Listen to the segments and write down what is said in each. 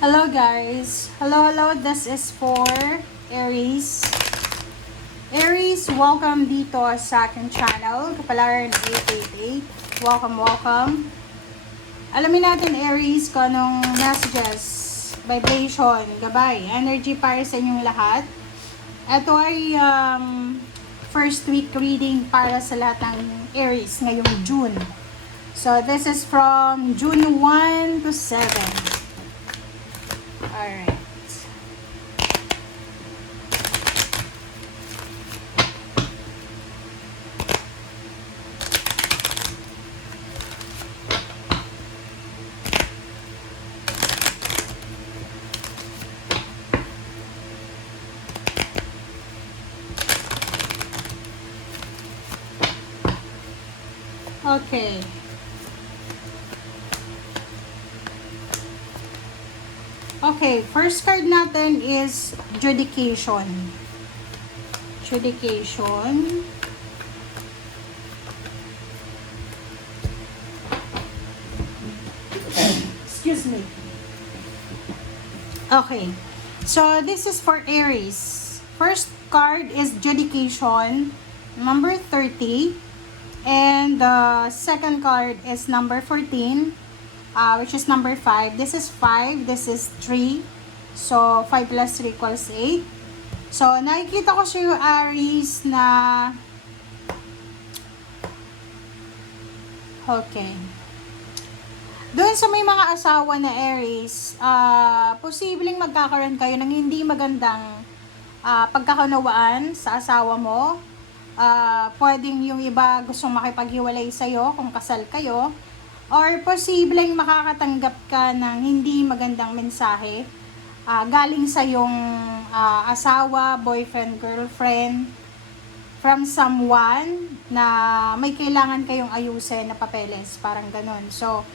Hello guys. Hello. This is for Aries. Aries, welcome dito sa aking channel. Kapalaran 888. Welcome. Alamin natin Aries kung anong messages, vibration, gabay, energy para sa inyong lahat. Ito ay first week reading para sa lahat ng Aries ngayong June. So this is from June 1 to 7. Alright. Okay. Okay, first card natin is Judication. Judication. Excuse me. Okay. So, this is for Aries. First card is Judication, number 30. And the second card is number 14. Which is number 5. This is 5. This is 3. So, 5 plus 3 equals 8. So, nakikita ko sa iyo, Aries, na okay. Doon sa may mga asawa na Aries, posibleng magkakaroon kayo ng hindi magandang pagkakaunawaan sa asawa mo. Pwedeng yung iba gustong makipaghiwalay sa iyo kung kasal kayo. Or posibleng makakatanggap ka ng hindi magandang mensahe galing sa yung asawa, boyfriend, girlfriend, from someone na may kailangan kayong ayusin na papeles, parang ganun. So,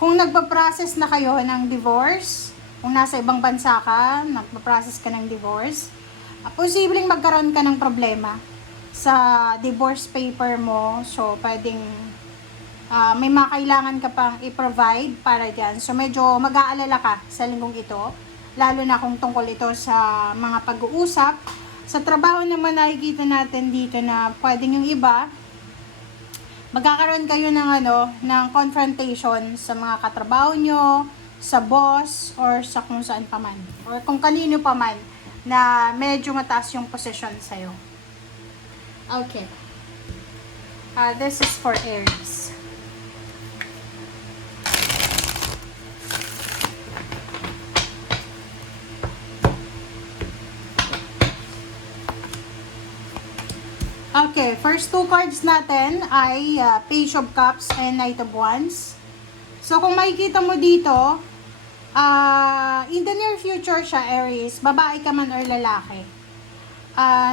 kung nagpa-process na kayo ng divorce, kung nasa ibang bansa ka, nagpa-process ka ng divorce, posibleng magkaroon ka ng problema sa divorce paper mo. So, pwedeng may mga kailangan ka pang i-provide para dyan. So, medyo mag-aalala ka sa linggong ito. Lalo na kung tungkol ito sa mga pag-uusap. Sa trabaho naman nakikita natin dito na pwedeng yung iba, magkakaroon kayo ng confrontation sa mga katrabaho nyo, sa boss, or sa kung saan pa man. Or kung kanino pa man na medyo mataas yung posisyon sa'yo. Okay. This is for Aries. Okay, first two cards natin ay Page of Cups and Knight of Wands. So, kung makikita mo dito, in the near future siya, Aries, babae ka man or lalaki.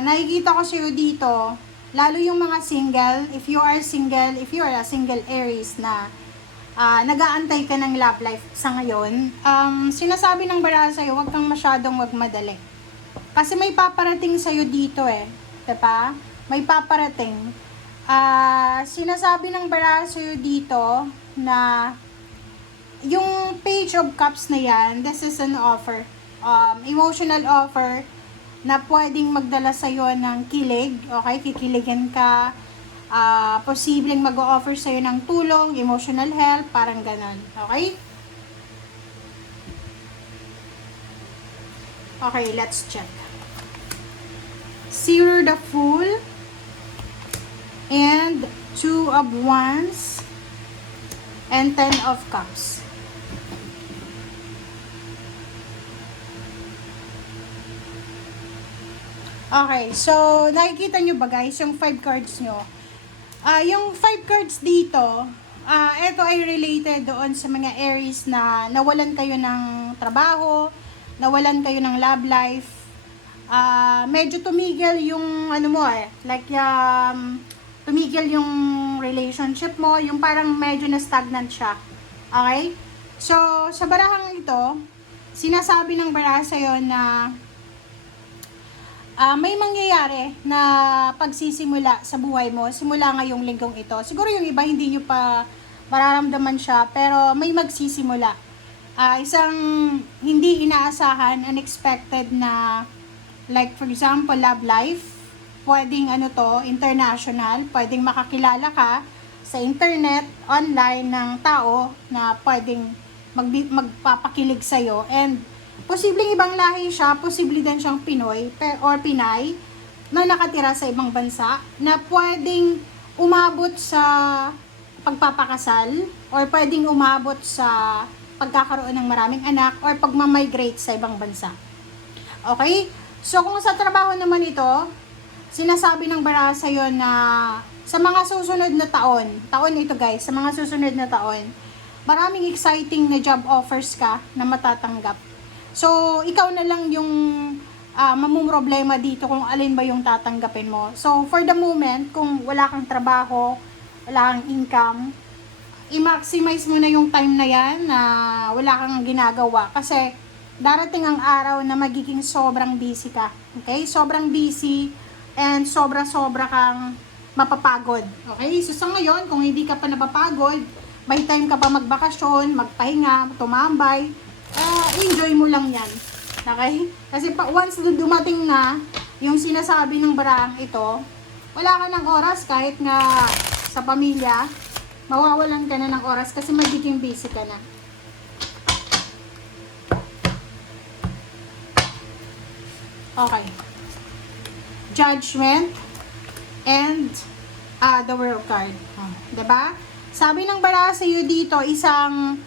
Nakikita ko sa'yo dito, lalo yung mga single, if you are a single Aries na nag-aantay ka ng love life sa ngayon, sinasabi ng baraha sa'yo, huwag kang masyadong magmadali. Kasi may paparating sa'yo dito diba? May paparating. Sinasabi ng baraha sa'yo dito na yung Page of Cups na yan, this is an offer. Emotional offer na pwedeng magdala sa'yo ng kilig. Okay? Kikiligin ka. Posibleng mag-o-offer sa'yo ng tulong, emotional help, parang ganon. Okay? Okay, let's check. Zero the Fool. And 2 of Wands. And 10 of Cups. Okay, so nakikita nyo ba guys yung 5 cards nyo? Yung 5 cards dito, ito ay related doon sa mga Aries na nawalan kayo ng trabaho, nawalan kayo ng love life. Medyo tumigil yung tumigil yung relationship mo, yung parang medyo na stagnant siya. Okay? So, sa barahang ito, sinasabi ng baraha sa'yo na may mangyayari na pagsisimula sa buhay mo simula ngayong linggong ito. Siguro yung iba hindi nyo pa mararamdaman siya, pero may magsisimula. isang hindi inaasahan, unexpected na, like for example, love life. Pwedeng ano to, international, pwedeng makakilala ka sa internet, online ng tao na pwedeng magpapakilig sa'yo, and posibleng ibang lahi siya, posible din siyang Pinoy or Pinay na nakatira sa ibang bansa na pwedeng umabot sa pagpapakasal or pwedeng umabot sa pagkakaroon ng maraming anak or pagmamigrate sa ibang bansa. Okay? So kung sa trabaho naman ito, sinasabi ng baraha sa'yo na sa mga susunod na taon ito guys, sa mga susunod na taon, maraming exciting na job offers ka na matatanggap. So, ikaw na lang yung mamumroblema dito kung alin ba yung tatanggapin mo. So, for the moment, kung wala kang trabaho, wala kang income, i-maximize mo na yung time na yan na wala kang ginagawa. Kasi, darating ang araw na magiging sobrang busy ka. Okay? Sobrang busy and sobra-sobra kang mapapagod. Okay? So, sa ngayon, kung hindi ka pa napapagod, may time ka pa magbakasyon, magpahinga, tumambay, enjoy mo lang yan. Okay? Kasi once dumating na yung sinasabi ng barang ito, wala ka ng oras kahit nga sa pamilya, mawawalan ka na ng oras kasi magiging busy ka na. Okay. Judgment and the world card. Diba? Sabi ng baraha sa iyo dito, isang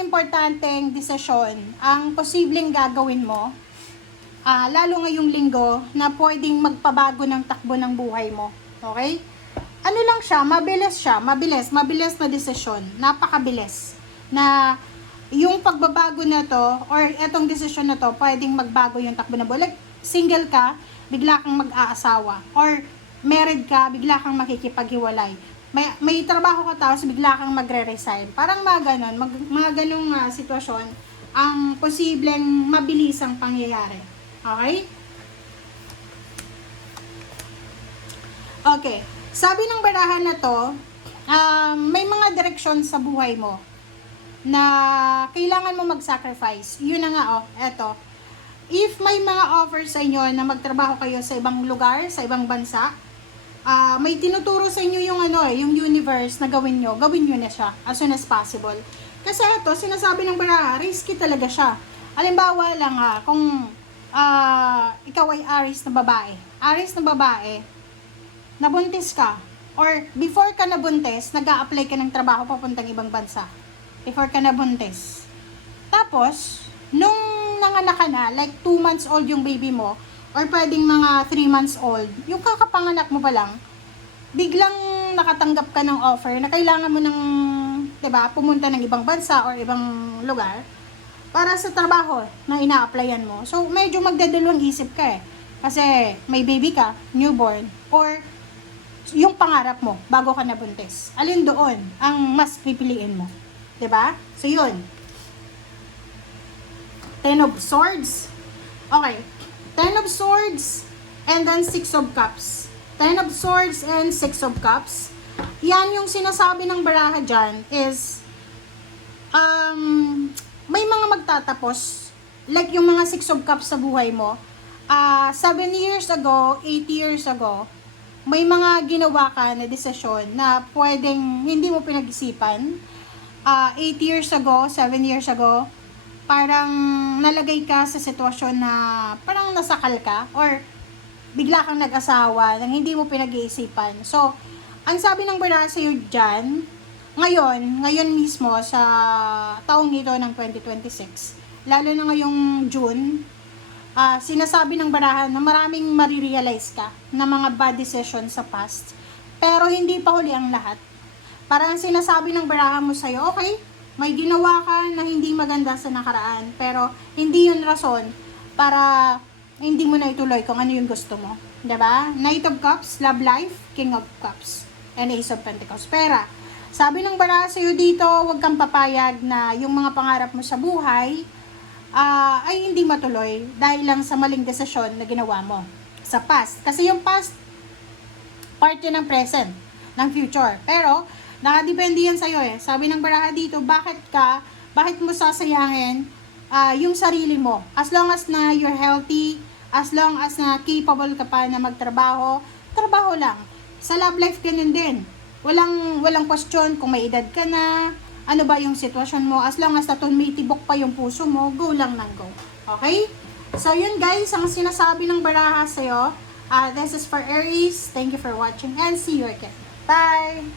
importanteng desisyon ang posibleng gagawin mo, lalo ngayong linggo, na pwedeng magpabago ng takbo ng buhay mo. Okay? Ano lang siya, mabilis na desisyon, napakabilis, na yung pagbabago na to, or etong desisyon na to, pwedeng magbago yung takbo ng buhay. Like, single ka, bigla kang mag-aasawa, or married ka, bigla kang makikipaghiwalay. May trabaho ka tapos bigla kang magre-resign. Parang mga ganong sitwasyon ang posibleng mabilisang pangyayari. Okay? Okay. Sabi ng barahan na to, may mga direksyon sa buhay mo na kailangan mo mag-sacrifice. Yun na nga, eto. If may mga offers sa inyo na magtrabaho kayo sa ibang lugar, sa ibang bansa, may tinuturo sa inyo yung yung universe na gawin nyo na siya as soon as possible. Kasi ito, sinasabi ng baraha, risky talaga siya. Halimbawa lang kung ikaw ay Aries na babae, nabuntis ka, or before ka nabuntis, nag-a-apply ka ng trabaho papuntang ibang bansa. Before ka nabuntis. Tapos, nung nanganak ka na, like 2 months old yung baby mo, or pwedeng mga 3 months old, yung kakapanganak mo pa lang, biglang nakatanggap ka ng offer na kailangan mo ng, diba, pumunta ng ibang bansa or ibang lugar para sa trabaho na ina-applyan mo. So, medyo magdadalawang isip ka Kasi may baby ka, newborn, or yung pangarap mo bago ka nabuntis. Alin doon ang mas pipiliin mo? Diba? So, yun. 10 of Swords. Okay. 10 of Swords and then 6 of Cups. 10 of Swords and 6 of Cups. Yan yung sinasabi ng baraha dyan is may mga magtatapos, like yung mga 6 of Cups sa buhay mo. 7 years ago, 8 years ago, may mga ginawa ka na desisyon na pwedeng hindi mo pinag-isipan. 8 years ago, 7 years ago, parang nalagay ka sa sitwasyon na parang nasakal ka or bigla kang nag-asawa nang hindi mo pinag-iisipan. So, ang sabi ng baraha sa'yo dyan, ngayon mismo sa taong ito ng 2026, lalo na ngayong June, sinasabi ng baraha na maraming marirealize ka na mga bad decisions sa past, pero hindi pa huli ang lahat. Parang sinasabi ng baraha mo sa'yo, okay, may ginawa ka na hindi maganda sa nakaraan, pero hindi yun rason para hindi mo na ituloy kung ano yung gusto mo. Diba? Knight of Cups, Love Life, King of Cups, and Ace of Pentacles. Pera. Sabi ng baraha sa'yo dito, huwag kang papayag na yung mga pangarap mo sa buhay ay hindi matuloy dahil lang sa maling desisyon na ginawa mo sa past. Kasi yung past, part yun ng present, ng future. Pero, nakadepende yan sa'yo Sabi ng baraha dito, bakit ka Bakit mo sasayangin yung sarili mo? As long as na you're healthy, as long as na capable ka pa na magtrabaho, trabaho lang. Sa love life ganun din. Walang question kung may edad ka na, ano ba yung sitwasyon mo. As long as na tumitibok pa yung puso mo, go lang ng go. Okay? So yun guys, ang sinasabi ng baraha sa'yo. This is for Aries. Thank you for watching and see you again. Bye!